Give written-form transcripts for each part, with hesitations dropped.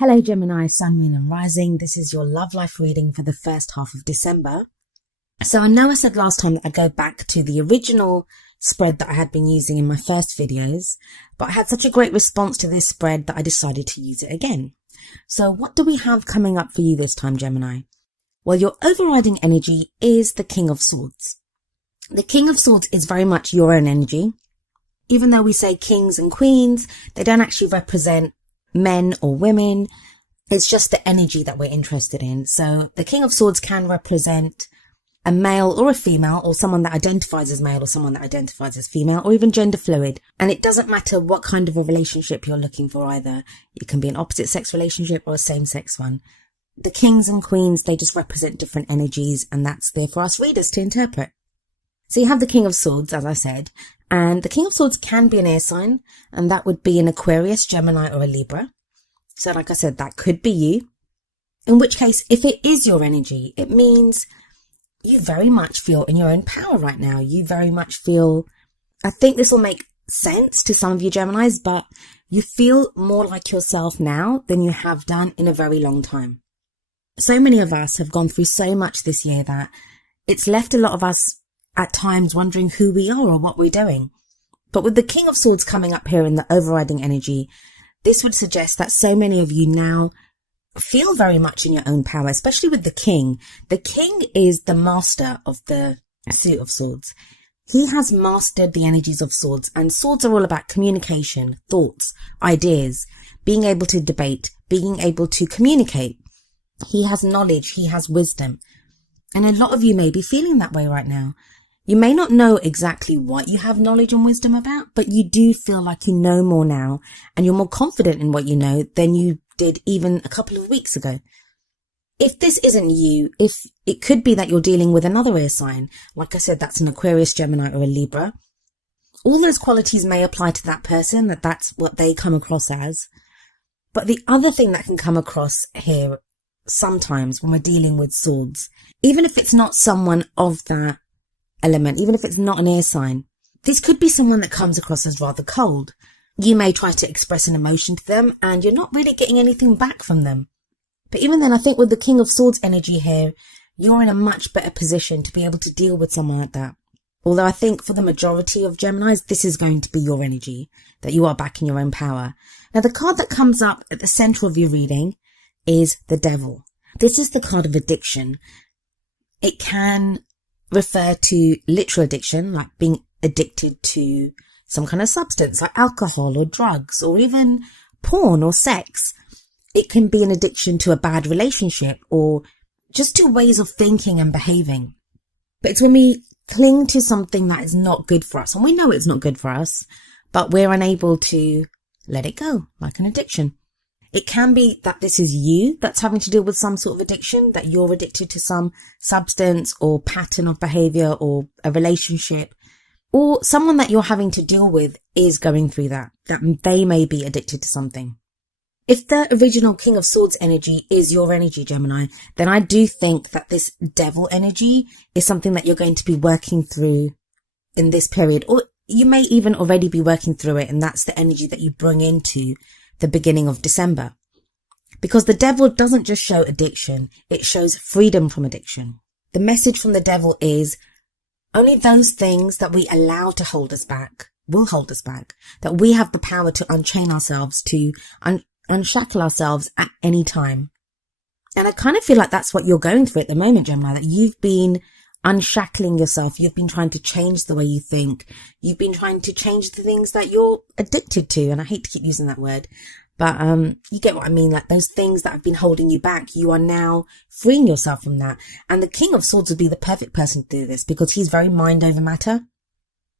Hello Gemini, Sun, Moon and Rising. This is your love life reading for the first half of December. So I know I said last time that I'd go back to the original spread that I had been using in my first videos, but I had such a great response to this spread that I decided to use it again. So what do we have coming up for you this time, Gemini? Well, your overriding energy is the King of Swords. The King of Swords is very much your own energy. Even though we say kings and queens, they don't actually represent men or women. It's just the energy that we're interested in. So the King of Swords can represent a male or a female, or someone that identifies as male or someone that identifies as female, or even gender fluid. And it doesn't matter what kind of a relationship you're looking for either. It can be an opposite sex relationship or a same sex one. The kings and queens, they just represent different energies, and that's there for us readers to interpret. So you have the King of Swords, as I said, and the King of Swords can be an air sign, and that would be an Aquarius, Gemini or a Libra. So like I said, that could be you. In which case, if it is your energy, it means you very much feel in your own power right now. You very much feel, I think this will make sense to some of you Geminis, but you feel more like yourself now than you have done in a very long time. So many of us have gone through so much this year that it's left a lot of us at times wondering who we are or what we're doing. But with the King of Swords coming up here in the overriding energy, this would suggest that so many of you now feel very much in your own power, especially with the King. The King is the master of the suit of swords. He has mastered the energies of swords, and swords are all about communication, thoughts, ideas, being able to debate, being able to communicate. He has knowledge, he has wisdom. And a lot of you may be feeling that way right now. You may not know exactly what you have knowledge and wisdom about, but you do feel like you know more now, and you're more confident in what you know than you did even a couple of weeks ago. If this isn't you, if it could be that you're dealing with another air sign, like I said, that's an Aquarius, Gemini or a Libra. All those qualities may apply to that person, that's what they come across as. But the other thing that can come across here sometimes when we're dealing with swords, even if it's not someone of that element, even if it's not an air sign, this could be someone that comes across as rather cold. You may try to express an emotion to them and you're not really getting anything back from them. But even then, I think with the King of Swords energy here, you're in a much better position to be able to deal with someone like that. Although I think for the majority of Geminis, this is going to be your energy, that you are back in your own power. Now, the card that comes up at the center of your reading is the Devil. This is the card of addiction. It can refer to literal addiction, like being addicted to some kind of substance like alcohol or drugs or even porn or sex. It can be an addiction to a bad relationship or just to ways of thinking and behaving. But it's when we cling to something that is not good for us, and we know it's not good for us, but we're unable to let it go, like an addiction. It can be that this is you that's having to deal with some sort of addiction, that you're addicted to some substance or pattern of behavior or a relationship, or someone that you're having to deal with is going through that they may be addicted to something. If the original King of Swords energy is your energy, Gemini, then I do think that this Devil energy is something that you're going to be working through in this period, or you may even already be working through it, and that's the energy that you bring into the beginning of December. Because the Devil doesn't just show addiction, it shows freedom from addiction. The message from the Devil is only those things that we allow to hold us back will hold us back, that we have the power to unchain ourselves, to unshackle ourselves at any time. And I kind of feel like that's what you're going through at the moment, Gemini, that you've been unshackling yourself. You've been trying to change the way you think. You've been trying to change the things that you're addicted to. And I hate to keep using that word, but you get what I mean. Like those things that have been holding you back, you are now freeing yourself from that. And the King of Swords would be the perfect person to do this because he's very mind over matter.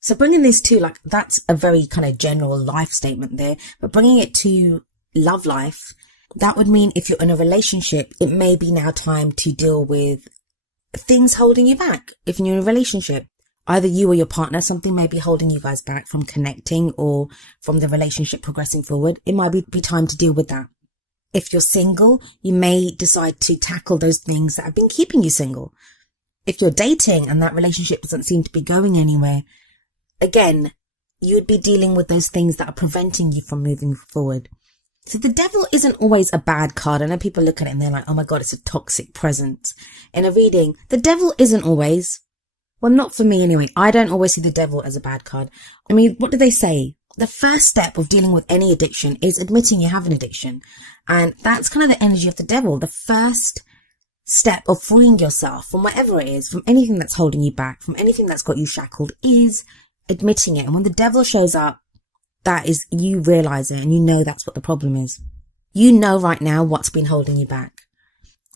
So bringing this to, like, that's a very kind of general life statement there, but bringing it to love life, that would mean if you're in a relationship, it may be now time to deal with things holding you back. If you're in a relationship, either you or your partner, something may be holding you guys back from connecting or from the relationship progressing forward. It might be time to deal with that. If you're single, you may decide to tackle those things that have been keeping you single. If you're dating and that relationship doesn't seem to be going anywhere, again, you would be dealing with those things that are preventing you from moving forward. So the devil isn't always a bad card. I know people look at it and they're like, oh my God, it's a toxic presence. In a reading, the devil isn't always, well, not for me anyway. I don't always see the devil as a bad card. I mean, what do they say? The first step of dealing with any addiction is admitting you have an addiction. And that's kind of the energy of the devil. The first step of freeing yourself from whatever it is, from anything that's holding you back, from anything that's got you shackled, is admitting it. And when the devil shows up, that is, you realize it and you know that's what the problem is. You know right now what's been holding you back.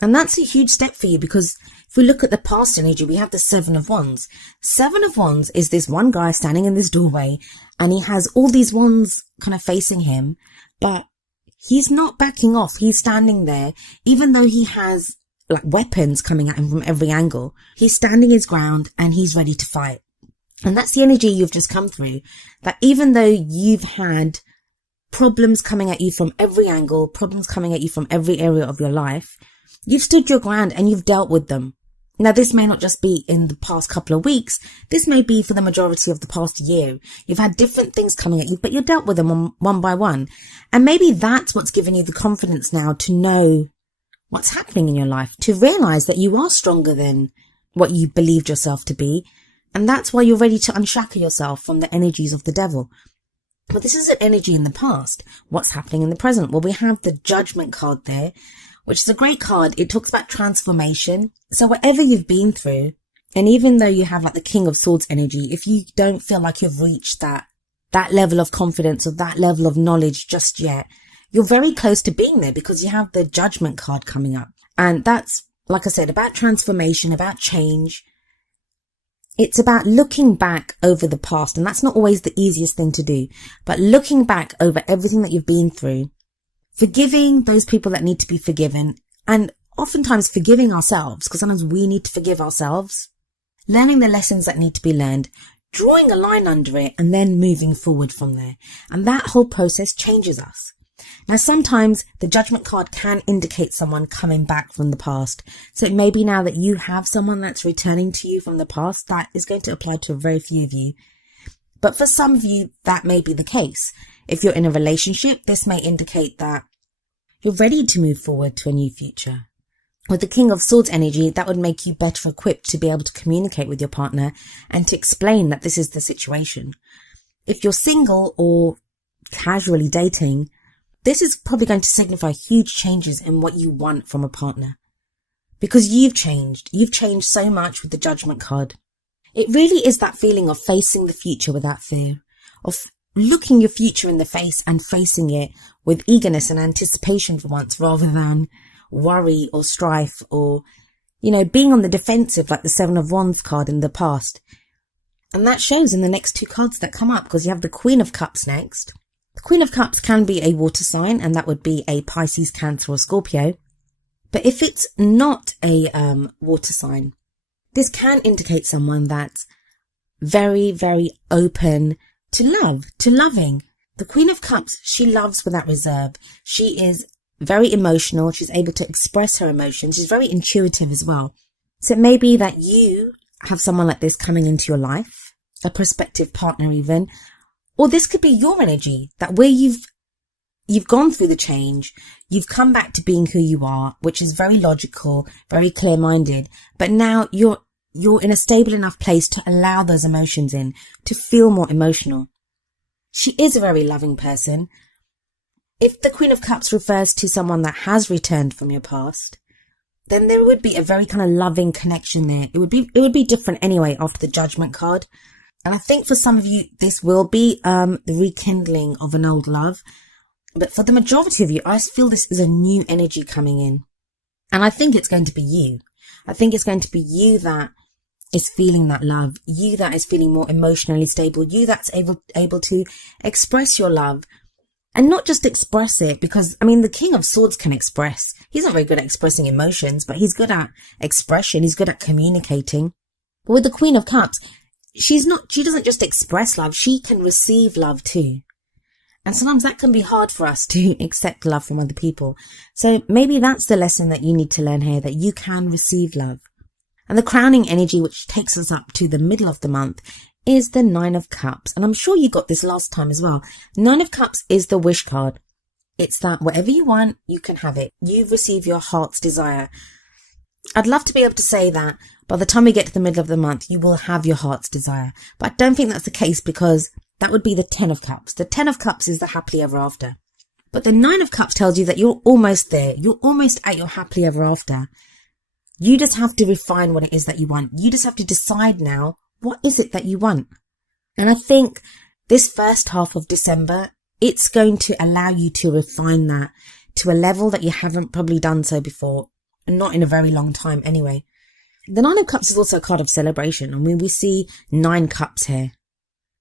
And that's a huge step for you, because if we look at the past energy, we have the Seven of Wands. Seven of Wands is this one guy standing in this doorway and he has all these wands kind of facing him, but he's not backing off. He's standing there, even though he has like weapons coming at him from every angle. He's standing his ground and he's ready to fight. And that's the energy you've just come through, that even though you've had problems coming at you from every angle, problems coming at you from every area of your life, you've stood your ground and you've dealt with them. Now, this may not just be in the past couple of weeks. This may be for the majority of the past year. You've had different things coming at you, but you dealt with them one by one. And maybe that's what's given you the confidence now to know what's happening in your life, to realize that you are stronger than what you believed yourself to be. And that's why you're ready to unshackle yourself from the energies of the devil. But this is an energy in the past. What's happening in the present? Well, we have the Judgment card there, which is a great card. It talks about transformation. So whatever you've been through, and even though you have like the King of Swords energy, if you don't feel like you've reached that level of confidence or that level of knowledge just yet, you're very close to being there, because you have the Judgment card coming up. And that's, like I said, about transformation, about change. It's about looking back over the past, and that's not always the easiest thing to do, but looking back over everything that you've been through, forgiving those people that need to be forgiven, and oftentimes forgiving ourselves, because sometimes we need to forgive ourselves, learning the lessons that need to be learned, drawing a line under it, and then moving forward from there. And that whole process changes us. Now, sometimes the Judgment card can indicate someone coming back from the past. So it may be now that you have someone that's returning to you from the past. That is going to apply to very few of you. But for some of you, that may be the case. If you're in a relationship, this may indicate that you're ready to move forward to a new future. With the King of Swords energy, that would make you better equipped to be able to communicate with your partner and to explain that this is the situation. If you're single or casually dating, this is probably going to signify huge changes in what you want from a partner, because you've changed. You've changed so much with the Judgment card. It really is that feeling of facing the future without fear, of looking your future in the face and facing it with eagerness and anticipation for once, rather than worry or strife or, being on the defensive like the Seven of Wands card in the past. And that shows in the next two cards that come up, because you have the Queen of Cups next. The Queen of Cups can be a water sign, and that would be a Pisces, Cancer or Scorpio. But if it's not a water sign, this can indicate someone that's very, very open to love, to loving. The Queen of Cups, she loves without reserve. She is very emotional. She's able to express her emotions. She's very intuitive as well. So it may be that you have someone like this coming into your life, a prospective partner even, or this could be your energy, that where you've gone through the change, you've come back to being who you are, which is very logical, very clear-minded, but now you're in a stable enough place to allow those emotions in, to feel more emotional. She is a very loving person. If the Queen of Cups refers to someone that has returned from your past, then there would be a very kind of loving connection there. It would be different anyway after the Judgment card. And I think for some of you, this will be the rekindling of an old love. But for the majority of you, I feel this is a new energy coming in. And I think it's going to be you. I think it's going to be you that is feeling that love. You that is feeling more emotionally stable. You that's able to express your love. And not just express it, because, the King of Swords can express. He's not very good at expressing emotions, but he's good at expression. He's good at communicating. But with the Queen of Cups, she doesn't just express love, she can receive love too. And sometimes that can be hard for us to accept love from other people. So maybe that's the lesson that you need to learn here, that you can receive love. And the crowning energy, which takes us up to the middle of the month, is the Nine of Cups. And I'm sure you got this last time as well. Nine of Cups is the wish card. It's that whatever you want, you can have it. You've received your heart's desire. I'd love to be able to say that by the time we get to the middle of the month, you will have your heart's desire. But I don't think that's the case, because that would be the 10 of Cups. The 10 of Cups is the happily ever after. But the 9 of Cups tells you that you're almost there. You're almost at your happily ever after. You just have to refine what it is that you want. You just have to decide now, what is it that you want? And I think this first half of December, it's going to allow you to refine that to a level that you haven't probably done so before, and not in a very long time anyway. The 9 of Cups is also a card of celebration. I mean, we see 9 cups here.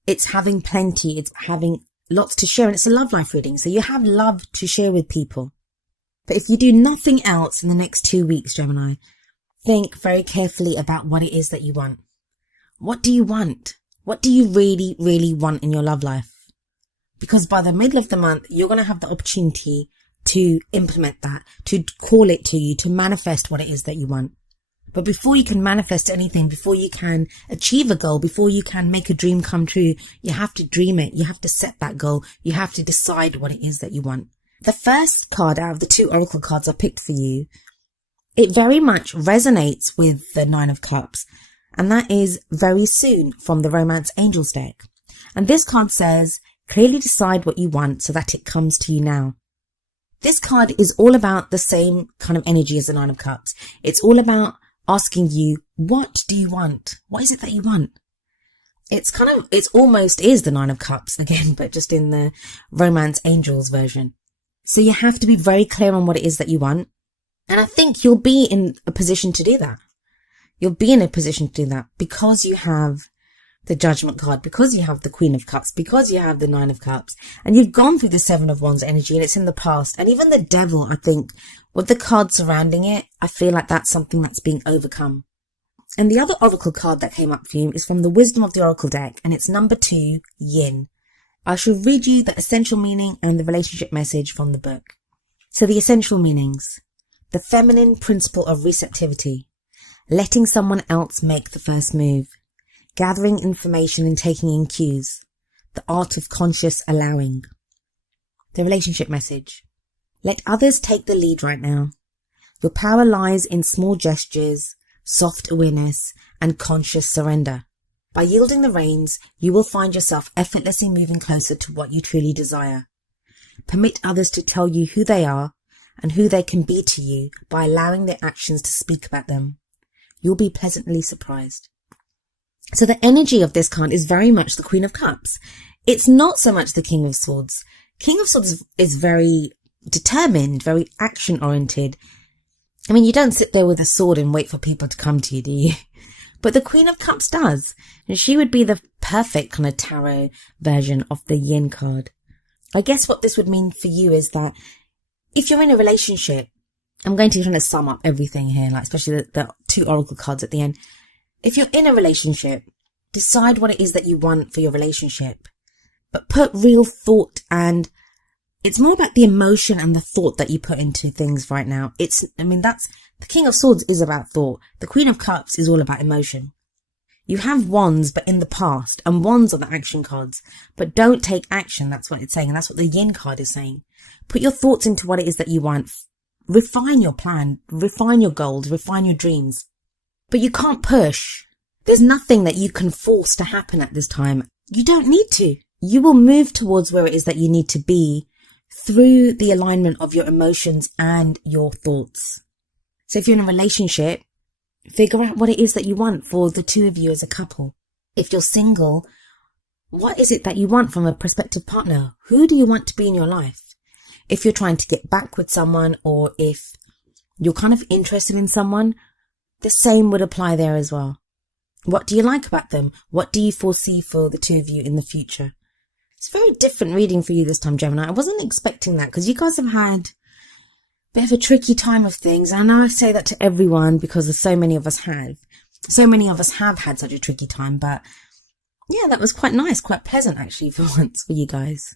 It's having plenty. It's having lots to share, and it's a love life reading. So you have love to share with people. But if you do nothing else in the next 2 weeks, Gemini, think very carefully about what it is that you want. What do you want? What do you really, really want in your love life? Because by the middle of the month, you're going to have the opportunity to implement that, to call it to you, to manifest what it is that you want. But before you can manifest anything, before you can achieve a goal, before you can make a dream come true, you have to dream it. You have to set that goal. You have to decide what it is that you want. The first card out of the 2 oracle cards I picked for you, it very much resonates with the 9 of Cups. And that is very soon from the Romance Angels deck. And this card says, clearly decide what you want so that it comes to you now. This card is all about the same kind of energy as the 9 of Cups. It's all about asking you, what do you want? What is it that you want? It's almost is the 9 of Cups again, but just in the Romance Angels version. So you have to be very clear on what it is that you want. And I think you'll be in a position to do that. You'll be in a position to do that because you have the Judgment card, because you have the Queen of Cups, because you have the 9 of Cups, and you've gone through the 7 of Wands energy, and it's in the past. And even the Devil, I think, with the cards surrounding it, I feel like that's something that's being overcome. And the other oracle card that came up for you is from the Wisdom of the Oracle deck, and it's number 2, Yin. I shall read you the essential meaning and the relationship message from the book. So the essential meanings: the feminine principle of receptivity, letting someone else make the first move, gathering information and taking in cues, the art of conscious allowing. The relationship message: let others take the lead right now. Your power lies in small gestures, soft awareness, and conscious surrender. By yielding the reins, you will find yourself effortlessly moving closer to what you truly desire. Permit others to tell you who they are and who they can be to you by allowing their actions to speak about them. You'll be pleasantly surprised. So the energy of this card is very much the Queen of Cups. It's not so much the King of Swords. King of Swords is very determined, very action-oriented. I mean, you don't sit there with a sword and wait for people to come to you, do you? But the Queen of Cups does. And she would be the perfect kind of tarot version of the Yin card. I guess what this would mean for you is that if you're in a relationship, I'm going to kind of sum up everything here, like especially the 2 oracle cards at the end. If you're in a relationship, decide what it is that you want for your relationship, but put real thought, and it's more about the emotion and the thought that you put into things right now. That's the King of Swords is about thought. The Queen of Cups is all about emotion. You have wands, but in the past, and wands are the action cards, but don't take action. That's what it's saying. And that's what the Yin card is saying. Put your thoughts into what it is that you want. Refine your plan, refine your goals, refine your dreams. But you can't push. There's nothing that you can force to happen at this time. You don't need to. You will move towards where it is that you need to be through the alignment of your emotions and your thoughts. So if you're in a relationship, figure out what it is that you want for the 2 of you as a couple. If you're single, what is it that you want from a prospective partner? Who do you want to be in your life? If you're trying to get back with someone, or if you're kind of interested in someone, the same would apply there as well. What do you like about them? What do you foresee for the 2 of you in the future? It's a very different reading for you this time, Gemini. I wasn't expecting that because you guys have had a bit of a tricky time of things. And I know I say that to everyone because so many of us have. So many of us have had such a tricky time. But yeah, that was quite nice, quite pleasant actually for once for you guys.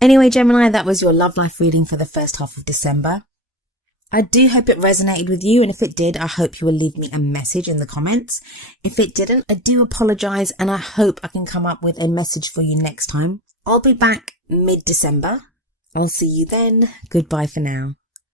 Anyway, Gemini, that was your love life reading for the first half of December. I do hope it resonated with you, and if it did, I hope you will leave me a message in the comments. If it didn't, I do apologise, and I hope I can come up with a message for you next time. I'll be back mid-December. I'll see you then. Goodbye for now.